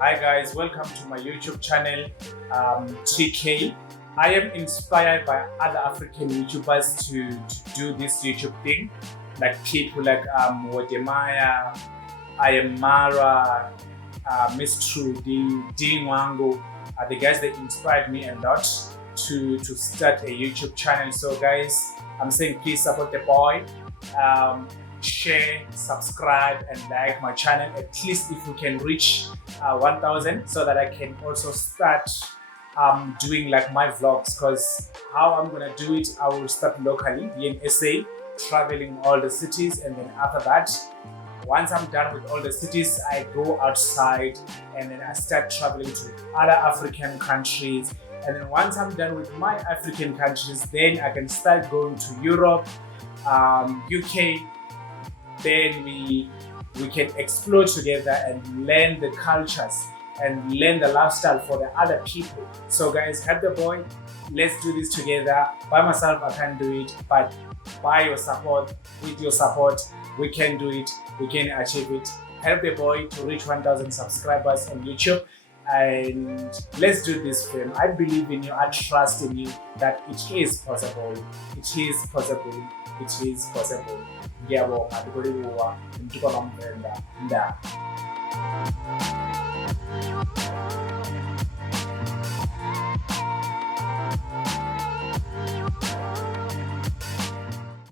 Hi guys, welcome to my YouTube channel, TK. I am inspired by other African YouTubers to do this YouTube thing, like people like Wodemaya, I am Mara, Miss Trudy, Dean Wango, are the guys that inspired me a lot to start a YouTube channel. So guys, I'm saying please support the boy. Share, subscribe, and like my channel. At least if we can reach 1,000, so that I can also start doing like my vlogs. Because how I'm gonna do it, I will start locally here in SA, traveling all the cities, and then after that, once I'm done with all the cities, I go outside and then I start traveling to other African countries. And then once I'm done with my African countries, then I can start going to Europe, UK. Then we can explore together and learn the cultures and learn the lifestyle for the other people. So guys, help the boy. Let's do this together. By myself, I can't do it, but by your support, with your support, we can do it. We can achieve it. Help the boy to reach 1,000 subscribers on YouTube. And let's do this for him. I believe in you. I trust in you that it is possible. It is possible. It is possible. Ngiyabonga ndikuliwa ndikunomvenda nda